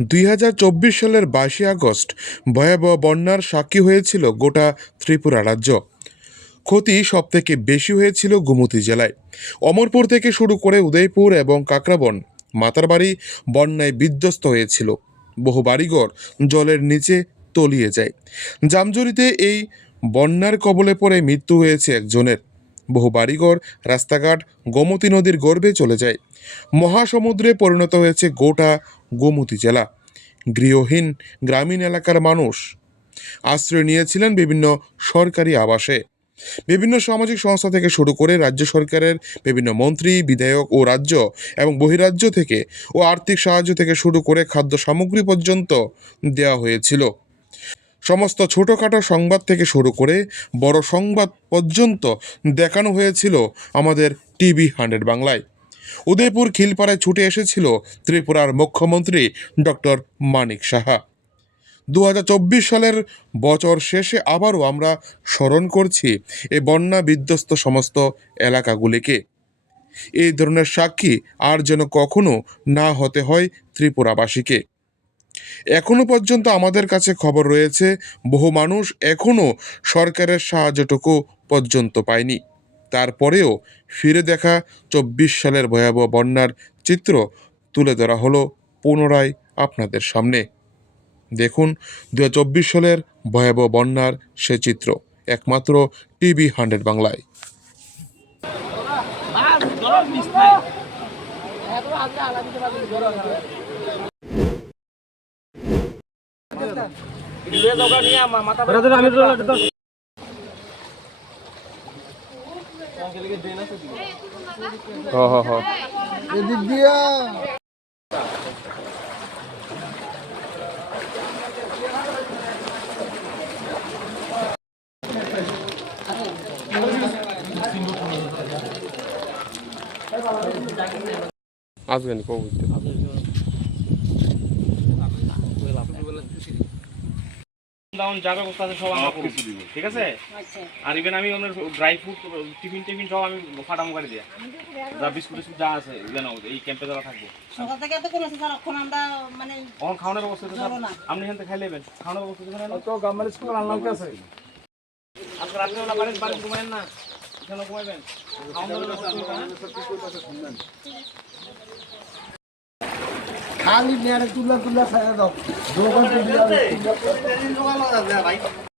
দুই হাজার চব্বিশ সালের বাইশে আগস্ট ভয়াবহ বন্যার সাক্ষী হয়েছিল গোটা ত্রিপুরা রাজ্য। ক্ষতি সবথেকে বেশি হয়েছিল গুমতি জেলায়। অমরপুর থেকে শুরু করে উদয়পুর এবং কাকরাবন মাতারবাড়ি বন্যায় বিধ্বস্ত হয়েছিল। বহু বাড়িঘর জলের নিচে তলিয়ে যায়। জামজুরিতে এই বন্যার কবলে পড়ে মৃত্যু হয়েছে একজনের। বহু বাড়িঘর, রাস্তাঘাট গোমতী নদীর গর্ভে চলে যায়। মহাসমুদ্রে পরিণত হয়েছে গোটা গোমতী জেলা। গৃহহীন গ্রামীণ এলাকার মানুষ আশ্রয় নিয়েছিলেন বিভিন্ন সরকারি আবাসে। বিভিন্ন সামাজিক সংস্থা থেকে শুরু করে রাজ্য সরকারের বিভিন্ন মন্ত্রী, বিধায়ক ও রাজ্য এবং বহিরাজ্য থেকে ও আর্থিক সাহায্য থেকে শুরু করে খাদ্য সামগ্রী পর্যন্ত দেওয়া হয়েছিল। সমস্ত ছোটোখাটো সংবাদ থেকে শুরু করে বড় সংবাদ পর্যন্ত দেখানো হয়েছিল আমাদের টিভি হান্ড্রেড বাংলায়। উদয়পুর খিলপাড়ায় ছুটে এসেছিল ত্রিপুরার মুখ্যমন্ত্রী ডক্টর মানিক সাহা। দু হাজার চব্বিশ সালের বছর শেষে আবারও আমরা স্মরণ করছি এ বন্যা বিধ্বস্ত সমস্ত এলাকাগুলিকে। এই ধরনের সাক্ষী আর যেন কখনো না হতে হয় ত্রিপুরাবাসীকে। এখনও পর্যন্ত আমাদের কাছে খবর রয়েছে, বহু মানুষ এখনও সরকারের সাহায্যটুকু পর্যন্ত পায়নি। তারপরেও ফিরে দেখা চব্বিশ সালের ভয়াবহ বন্যার চিত্র তুলে ধরা হলো পুনরায় আপনাদের সামনে। দেখুন দু হাজার চব্বিশ সালের ভয়াবহ বন্যার সে চিত্র, একমাত্র টিভি হান্ড্রেড বাংলায়। এদিক দিয়া আসবেন কবুতর? ডাউন যা ব্যবস্থা আছে সব আমরা করব। ঠিক আছে? আর ইভেন আমি আপনার ড্রাই ফ্রুট টিফিন টিফিন সব আমি ফাটাম করে দিয়া যা বিস্কুট টিস্কুট যা আছে যেন এই ক্যাম্পে যারা থাকব। সকাল থেকে তো করেছে সারাক্ষণ আমরা মানে তখন খাওয়ানোর ব্যবস্থা আছে না। আপনি এখান থেকে খাই নেবেন। খাওয়ানোর ব্যবস্থা আছে না তো গামার স্কুল আনলাম কাছে আজকে রাত্রেবেলা বাড়িতে বাড়ি ঘুমায়েন না এখানে ঘুমাইবেন। খাওয়ানোর ব্যবস্থা আছে না? খালি নেড়ে তুলা তুলা খাইয়া দাও। দোকান